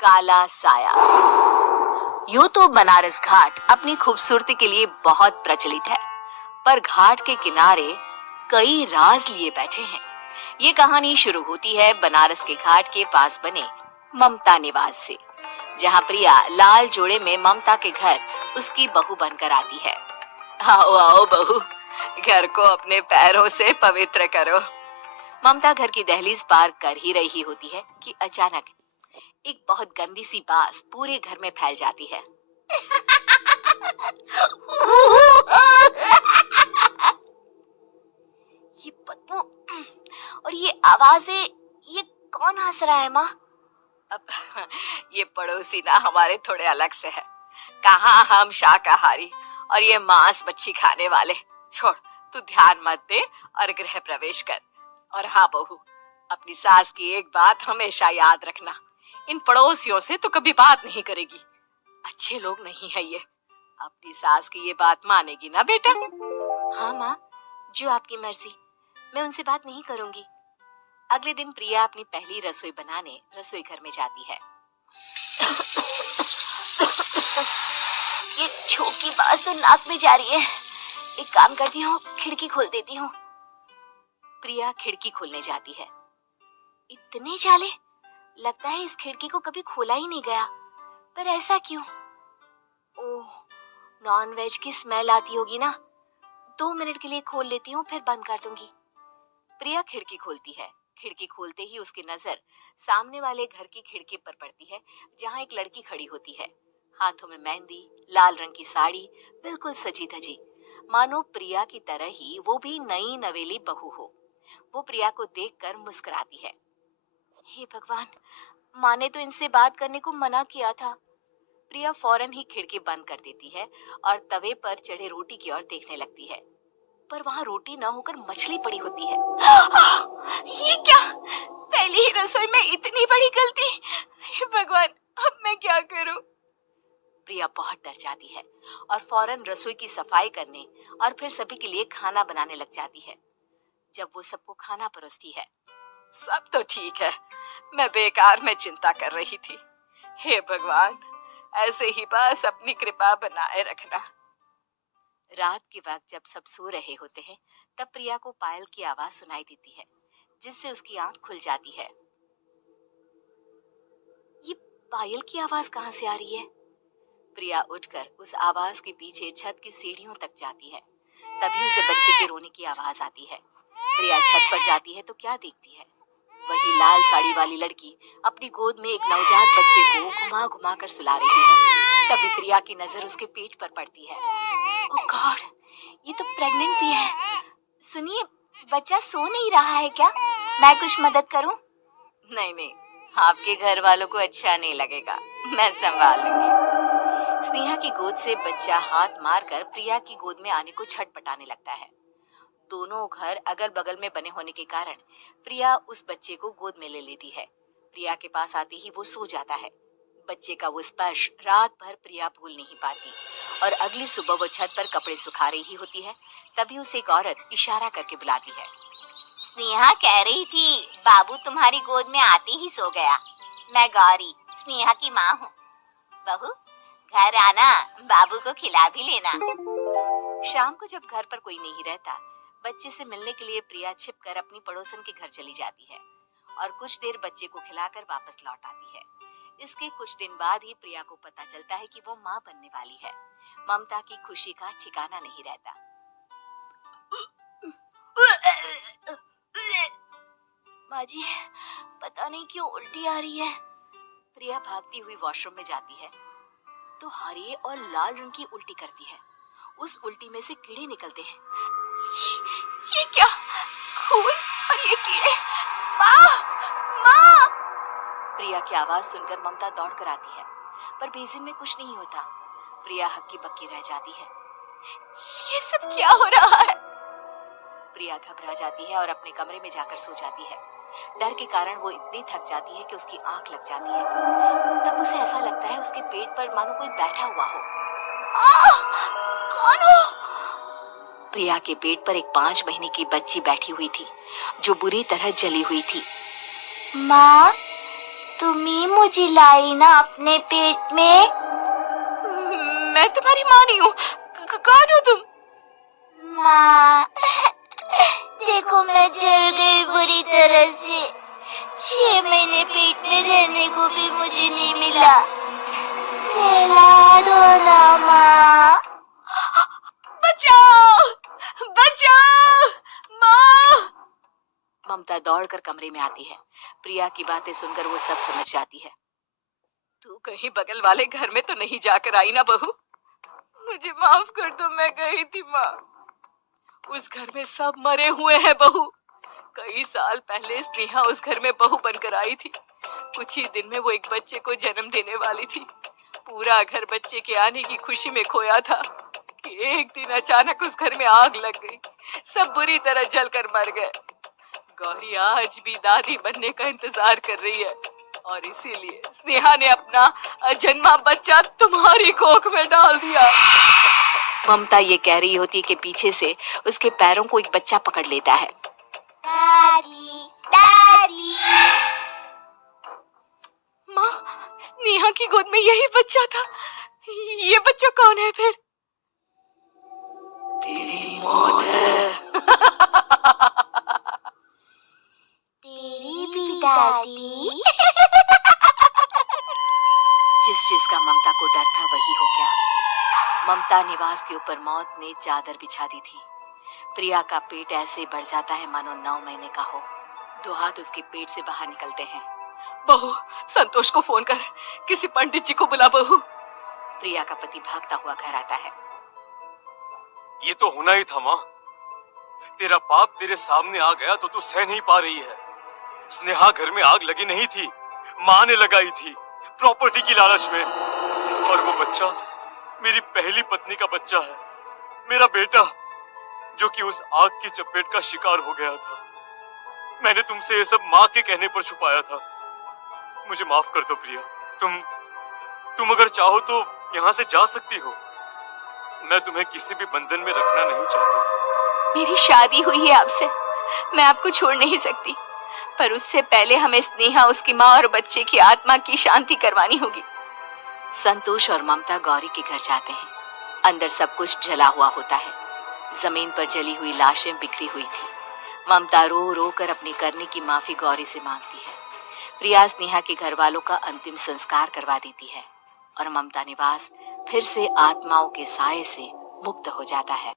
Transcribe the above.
काला साया। यूं तो बनारस घाट अपनी खूबसूरती के लिए बहुत प्रचलित है, पर घाट के किनारे कई राज लिए बैठे हैं। ये कहानी शुरू होती है बनारस के घाट के पास बने ममता निवास से, जहाँ प्रिया लाल जोड़े में ममता के घर उसकी बहू बनकर आती है। आओ आओ बहू, घर को अपने पैरों से पवित्र करो। ममता घर की दहलीज पार कर ही रही होती है कि अचानक एक बहुत गंदी सी बास पूरे घर में फैल जाती है। ये बदबू और ये आवाजें, ये कौन हंस रहा है माँ? अब ये पड़ोसी ना हमारे थोड़े अलग से है। कहाँ हम शाकाहारी और ये मांस मच्छी खाने वाले। छोड़, तू ध्यान मत दे और गृह प्रवेश कर। और हाँ बहू, अपनी सास की एक बात हमेशा याद रखना, इन पड़ोसियों से तो कभी बात नहीं करेगी। अच्छे लोग नहीं है ये। अपनी सास की ये बात मानेगी ना बेटा? हाँ माँ, जो आपकी मर्जी, मैं उनसे बात नहीं करूंगी। अगले दिन प्रिया अपनी पहली रसोई बनाने रसोई घर में जाती है। ये छोकी बात तो नाक में जा रही है। एक काम करती हूँ, खिड़की खोल देती हूँ। प्रिया खिड़की खोलने जाती है। इतने जाले, लगता है इस खिड़की को कभी खोला ही नहीं गया। पर ऐसा क्यों? ओह, नॉन वेज की स्मेल आती होगी ना। 2 मिनट के लिए खोल लेती हूँ, फिर बंद कर दूंगी। प्रिया खिड़की खोलती है। खिड़की खोलते ही उसकी नजर सामने वाले घर की खिड़की पर पड़ती है, जहाँ एक लड़की खड़ी होती है, हाथों में मेहंदी, लाल रंग की साड़ी, बिल्कुल सजी धजी, मानो प्रिया की तरह ही वो भी नई नवेली बहू हो। वो प्रिया को देखकर मुस्कुराती है। हे भगवान, माँ ने तो इनसे बात करने को मना किया था। प्रिया फौरन ही खिड़की बंद कर देती है और तवे पर चढ़े रोटी की ओर देखने लगती है, पर वहाँ रोटी न होकर मछली पड़ी होती है। ये क्या? पहली ही रसोई में इतनी बड़ी गलती! हे भगवान, अब मैं क्या करूं? प्रिया बहुत डर जाती है और फौरन रसोई की सफाई करने और फिर सभी के लिए खाना बनाने लग जाती है। जब वो सबको खाना परोसती है, सब तो ठीक है, मैं बेकार में चिंता कर रही थी। हे भगवान, ऐसे ही बस अपनी कृपा बनाए रखना। रात के वक्त जब सब सो रहे होते हैं, तब प्रिया को पायल की आवाज सुनाई देती है, जिससे उसकी आंख खुल जाती है। ये पायल की आवाज कहाँ से आ रही है? प्रिया उठकर उस आवाज के पीछे छत की सीढ़ियों तक जाती है। तभी उसे बच्चे के रोने की आवाज आती है। प्रिया छत पर जाती है तो क्या देखती है? वही लाल साड़ी वाली लड़की अपनी गोद में एक नवजात बच्चे को घुमा घुमा कर सुला रही है। तभी प्रिया की नजर उसके पेट पर पड़ती है। ओह गॉड, ये तो प्रेग्नेंट भी है। सुनिए, बच्चा सो नहीं रहा है क्या? मैं कुछ मदद करूं? नहीं नहीं, आपके घर वालों को अच्छा नहीं लगेगा, मैं संभाल लूंगी। स्नेहा की गोद से बच्चा हाथ मारकर प्रिया की गोद में आने को छटपटाने लगता है। दोनों घर अगल बगल में बने होने के कारण प्रिया उस बच्चे को गोद में ले लेती है। प्रिया के पास आते ही वो सो जाता है। बच्चे का वो स्पर्श रात भर प्रिया भूल नहीं पाती और अगली सुबह वो छत पर कपड़े सुखा रही होती है। तभी उसे एक औरत इशारा करके बुलाती है। स्नेहा कह रही थी बाबू तुम्हारी गोद में आते ही सो गया। मैं गौरी, स्नेहा की माँ हूँ। बहू, घर आना, बाबू को खिला भी लेना। शाम को जब घर पर कोई नहीं रहता, बच्चे से मिलने के लिए प्रिया छिपकर अपनी पड़ोसन के घर चली जाती है और कुछ देर बच्चे को खिलाकर वापस लौट आती है। इसके कुछ दिन बाद ही प्रिया को पता चलता है कि वो माँ बनने वाली है। ममता की खुशी का ठिकाना नहीं रहता। माँ जी, पता नहीं क्यों उल्टी आ रही है। प्रिया भागती हुई वॉशरूम में जाती है तो हरे और लाल रंग की उल्टी करती है। उस उल्टी में से कीड़े निकलते हैं। ये क्या? खून और ये कीड़े! माँ! माँ! प्रिया की आवाज सुनकर ममता दौड़ कर आती है, पर बेसिन में कुछ नहीं होता। प्रिया हक्की बक्की रह जाती है। ये सब क्या हो रहा है? प्रिया घबरा जाती है और अपने कमरे में जाकर सो जाती है। डर के कारण वो इतनी थक जाती है कि उसकी आंख लग जाती है। तब उसे ऐसा लगता है उसके पेट पर मानो कोई बैठा हुआ हो। कौन हो? प्रिया के पेट पर एक 5 महीने की बच्ची बैठी हुई थी, जो बुरी तरह जली हुई थी। माँ, तुम ही मुझे लाई ना अपने पेट में। मैं तुम्हारी माँ नहीं हूँ। कौन हो तुम? माँ, देखो मैं जल गई बुरी तरह से। 6 महीने पेट में रहने को भी मुझे नहीं मिला। सहला दो ना माँ। बचाओ, बचाओ, माँ। ममता दौड़कर कमरे में आती है। प्रिया की बातें सुनकर वो सब समझ जाती है। तू कहीं बगल वाले घर में तो नहीं जाकर आई ना बहू? मुझे माफ कर दो, मैं गई थी माँ। उस घर में सब मरे हुए हैं बहू। कई साल पहले स्नेहा उस घर में बहू बनकर आई थी। कुछ ही दिन में वो एक बच्चे को जन्म देने वाली थी। पूरा घर बच्चे के आने की खुशी में खोया था कि एक दिन अचानक उस घर में आग लग गई। सब बुरी तरह जलकर मर गए। गौरी आज भी दादी बनने का इंतजार कर रही है और इसीलिए स्नेहा ने अपना अजन्मा बच्चा तुम्हारी कोख में डाल दिया। ममता ये कह रही होती है कि पीछे से उसके पैरों को एक बच्चा पकड़ लेता है। दादी, दादी। माँ, स्नेहा की गोद में यही बच्चा था। ये बच्चा कौन है फिर? तेरी मौत है। तेरी भी दादी। जिस चीज का ममता को डर था वही हो गया। ममता निवास के ऊपर मौत ने चादर बिछा दी थी। प्रिया का पेट ऐसे बढ़ जाता है मानो 9 महीने का हो। 2 हाथ उसके पेट से बाहर निकलते हैं। बहू, संतोष को फोन कर, किसी पंडित जी को बुला बहू। प्रिया का पति भागता हुआ घर आता है। ये तो होना ही था माँ। तेरा बाप तेरे सामने आ गया तो तू सह नहीं पा रही है। स्नेहा घर में आग लगी नहीं थी, माँ ने लगाई थी, प्रॉपर्टी की लालच में। और वो बच्चा मेरी पहली पत्नी का बच्चा है, मेरा बेटा, जो कि उस आग की चपेट का शिकार हो गया था। मैंने तुमसे ये सब माँ के कहने पर छुपाया था। मुझे माफ कर दो प्रिया। तुम अगर चाहो तो यहाँ से जा सकती हो। मैं तुम्हें किसी भी बंधन में रखना नहीं चाहता। मेरी शादी हुई है आपसे, मैं आपको छोड़ नहीं सकती, पर उससे पहले हमें स्नेहा, उसकी माँ और बच्चे की आत्मा की शांति करवानी होगी। संतोष और ममता गौरी के घर जाते हैं। अंदर सब कुछ जला हुआ होता है। जमीन पर जली हुई लाशें बिखरी हुई थी। ममता रो रो कर अपनी करने की माफी गौरी से मांगती है। प्रिया स्नेहा के घर वालों का अंतिम संस्कार करवा देती है और ममता निवास फिर से आत्माओं के साए से मुक्त हो जाता है।